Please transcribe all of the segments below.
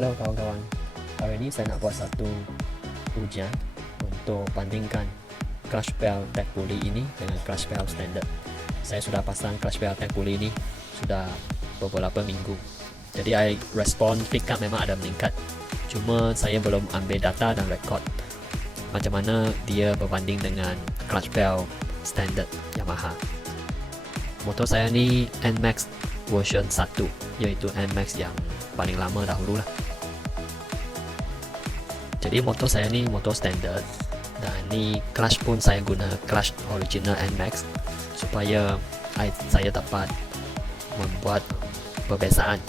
Halo kawan-kawan, hari ini saya nak buat satu ujian untuk bandingkan Clash Bell Tech Bully ini dengan Clash Bell Standard. Saya sudah pasang Clash Bell Tech Bully ini sudah beberapa minggu. Jadi respon pick up memang ada meningkat. Cuma saya belum ambil data dan rekod macam mana dia berbanding dengan Clash Bell Standard Yamaha. Motor saya ni NMAX version 1, iaitu NMAX yang paling lama dahulu lah. Jadi motor saya ni motor standard, dan ni clutch pun saya guna clutch original NMAX supaya saya dapat membuat perbezaan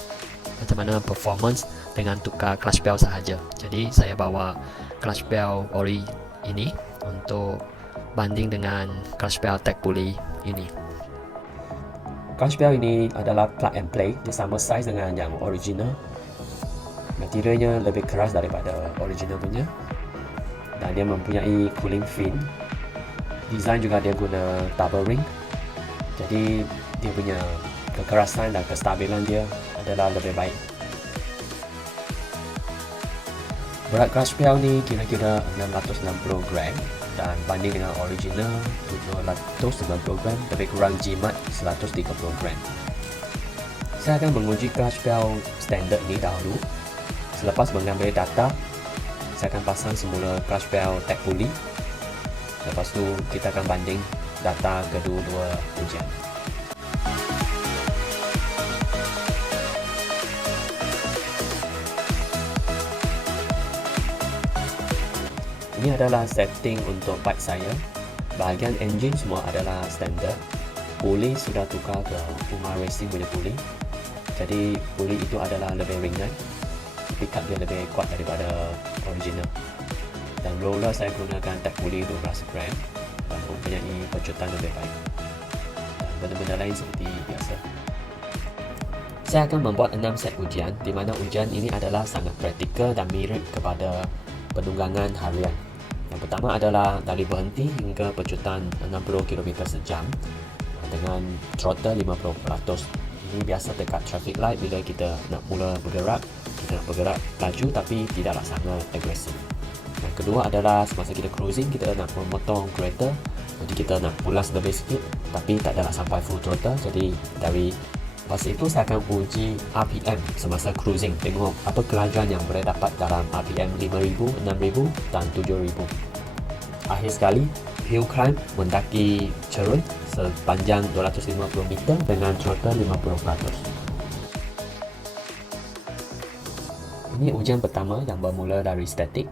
macam mana performance dengan tukar clutch bell sahaja. Jadi saya bawa clutch bell ori ini untuk banding dengan clutch bell Tech Bully ini. Clutch bell ini adalah plug and play, dia sama size dengan yang original. Materialnya lebih keras daripada original punya, dan dia mempunyai cooling fin. Design juga dia guna double ring, jadi dia punya kekerasan dan kestabilan dia adalah lebih baik. Berat clutch bell ni kira-kira 660 gram, dan banding dengan original 790 gram, lebih kurang jimat 130 gram. Saya akan menguji clutch bell standard ini dahulu. Selepas mengambil data, saya akan pasang semula clutch bell Tech Bully. Lepas tu kita akan banding data kedua-dua ujian. Ini adalah setting untuk bike saya. Bahagian engine semua adalah standard. Pulley sudah tukar ke Puma Racing punya pulley. Jadi pulley itu adalah lebih ringan, pick up dia lebih kuat daripada original. Dan roller saya gunakan Tech Bully 12 gram dan mempunyai pecutan lebih baik, dan benda-benda lain seperti biasa. Saya akan membuat 6 set ujian, di mana ujian ini adalah sangat praktikal dan mirip kepada penunggangan harian. Yang pertama adalah dari berhenti hingga pecutan 60 km sejam dengan throttle 50%. Ini biasa dekat traffic light bila kita nak mula bergerak. Kita nak bergerak laju tapi tidaklah sangat agresif. Yang kedua adalah semasa kita cruising, kita nak memotong kereta, jadi kita nak pulas lebih sikit tapi tak adalah sampai full throttle. Jadi dari lepas itu saya akan uji RPM semasa cruising, tengok apa kelajuan yang boleh dapat dalam RPM 5000, 6000 dan 7000. Akhir sekali, hill climb, mendaki cerun sepanjang 250 meter dengan throttle 50%. Ini ujian pertama yang bermula dari statik.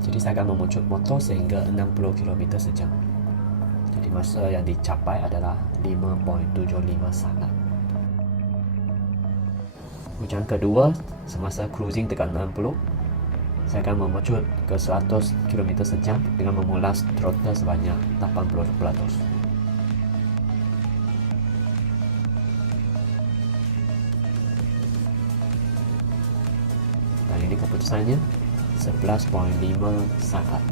Jadi saya akan memucut motor sehingga 60 km sejam. Jadi masa yang dicapai adalah 5.75 saat. Ujian kedua, semasa cruising dekat 60, saya akan memucut ke 100 km sejam dengan memulas throttle sebanyak 80%. Dan ini keputusannya 11.5 saat.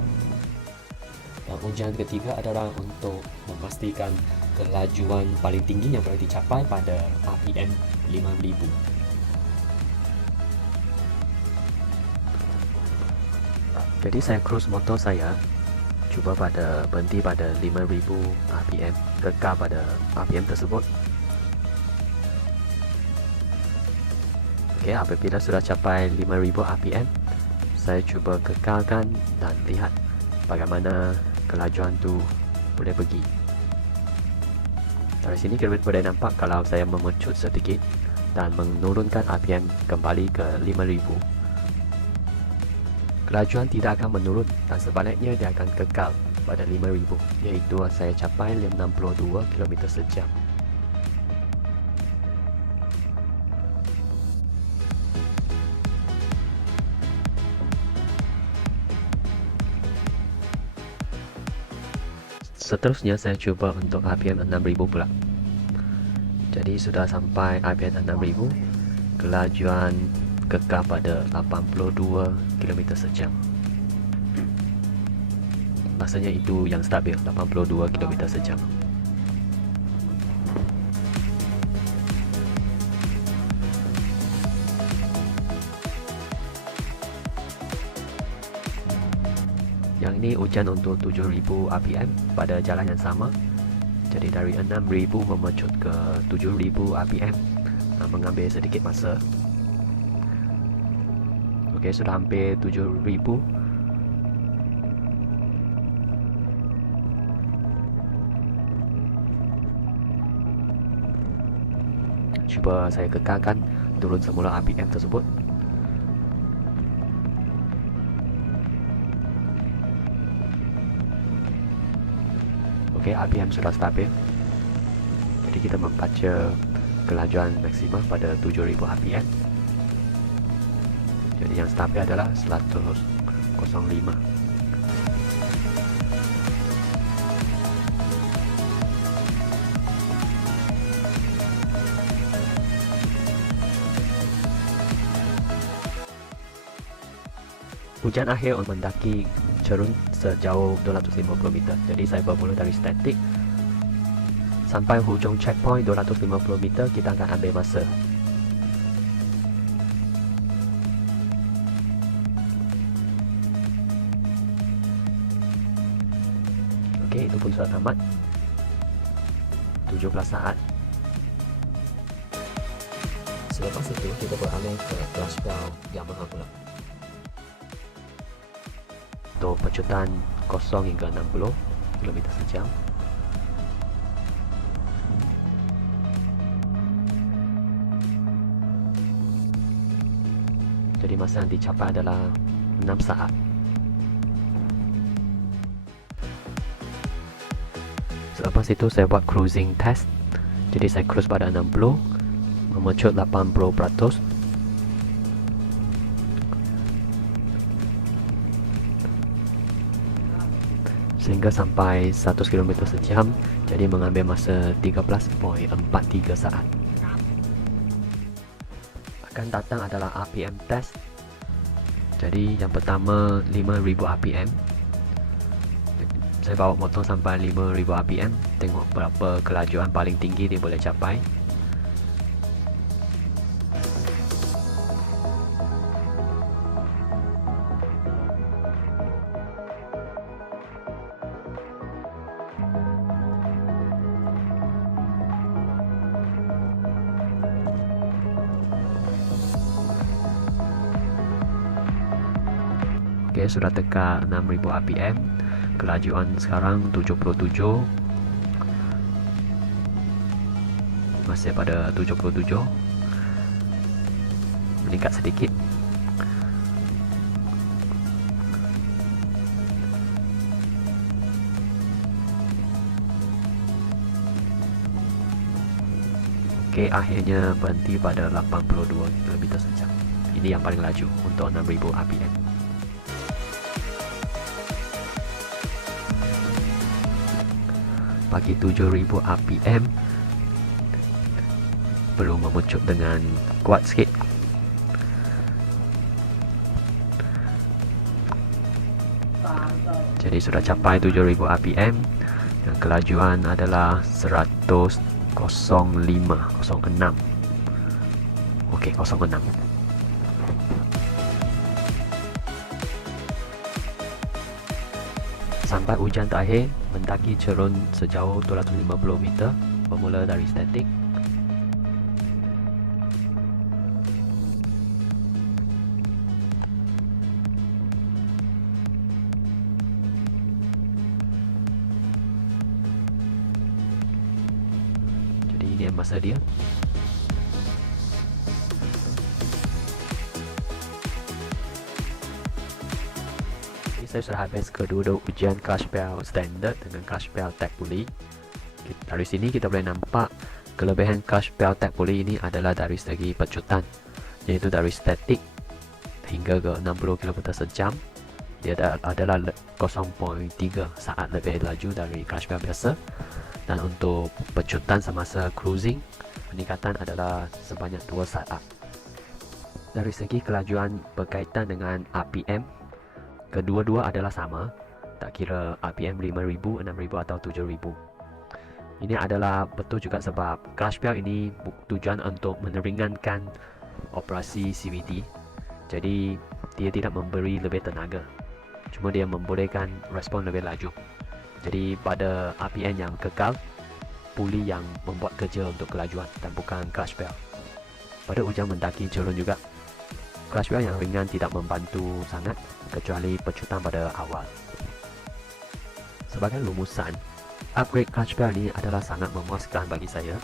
Dan ujian ketiga adalah untuk memastikan kelajuan paling tinggi yang boleh dicapai pada RPM 5000. Jadi saya cruise motor saya, cuba berhenti pada 5000 RPM, kekal pada RPM tersebut. Okey, apabila sudah capai 5000 RPM, saya cuba kekalkan dan lihat bagaimana kelajuan tu boleh pergi. Dari sini kita boleh nampak kalau saya memecut sedikit dan menurunkan RPM kembali ke 5000, kelajuan tidak akan menurun dan sebaliknya dia akan kekal pada 5000, iaitu saya capai 62 km sejam. Seterusnya saya cuba untuk RPM 6000 pula. Jadi sudah sampai RPM 6000, kelajuan kekal pada 82 km sejam. Maksudnya itu yang stabil, 82 km sejam. Yang ini ujian untuk 7000 rpm pada jalan yang sama. Jadi dari 6000 memecut ke 7000 rpm, mengambil sedikit masa. Okey, sudah hampir 7000. Cuba saya kekalkan turun semula rpm tersebut. Okey, rpm sudah stabil. Jadi kita membaca kelajuan maksimum pada 7000 rpm. Jadi yang stabil adalah 105. Ujian akhir untuk mendaki cerun sejauh 250 meter. Jadi saya bermula dari statik sampai hujung checkpoint 250 meter, kita akan ambil masa. Okey, itu pun sudah tamat. 17 saat. Selepas itu kita beralih ke kelas bel Yamaha pula. Untuk pecutan 0 hingga 60 km sejam. Jadi masa yang dicapai adalah 6 saat. Selepas itu saya buat cruising test. Jadi saya cruise pada 60, memecut 80%. Sehingga sampai 100 km sejam. Jadi mengambil masa 13.43 saat. Akan datang adalah RPM test. Jadi yang pertama 5000 RPM. Saya bawa motor sampai 5000 RPM, tengok berapa kelajuan paling tinggi dia boleh capai. Okey, sudah tekan 6000 rpm. Kelajuan sekarang 77. Masih pada 77. Meningkat sedikit. Okey, akhirnya berhenti pada 82 km sejam. Ini yang paling laju untuk 6000 rpm. Bagi 7000 rpm perlu memucut dengan kuat sikit. Jadi sudah capai 7000 rpm dan kelajuan adalah 100.05.06. Okey, 06. Sampai ujian terakhir, mendaki cerun sejauh 250 meter, bermula dari statik. Jadi ini masa dia. Saya sudah habis kedua ujian Crash Bell Standard dengan Crash Bell Tech Pulley. Dari sini kita boleh nampak kelebihan Crash Bell Tech Pulley ini adalah dari segi pecutan, yaitu dari statik hingga ke 60 km sejam. Dia adalah 0.3 saat lebih laju dari Crash Bell biasa. Dan untuk pecutan semasa cruising, peningkatan adalah sebanyak 2 saat. Dari segi kelajuan berkaitan dengan RPM, kedua-dua adalah sama, tak kira RPM 5000, 6000 atau 7000. Ini adalah betul juga sebab Crash Bell ini tujuan untuk meringankan operasi CVT. Jadi dia tidak memberi lebih tenaga. cuma dia membolehkan respon lebih laju. Jadi pada RPM yang kekal, puli yang membuat kerja untuk kelajuan dan bukan clutch belt. Pada ujian mendaki turun juga, clutch belt yang ringan tidak membantu sangat kecuali pecutan pada awal. Sebagai lumusan, upgrade clutch belt ini adalah sangat memuaskan bagi saya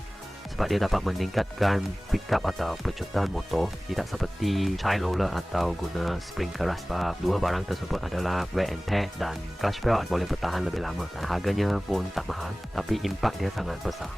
sebab dia dapat meningkatkan pickup atau pecutan motor, tidak seperti child roller atau guna spring keras. Sebab dua barang tersebut adalah wear and tear dan clutch belt boleh bertahan lebih lama dan harganya pun tak mahal, tapi impak dia sangat besar.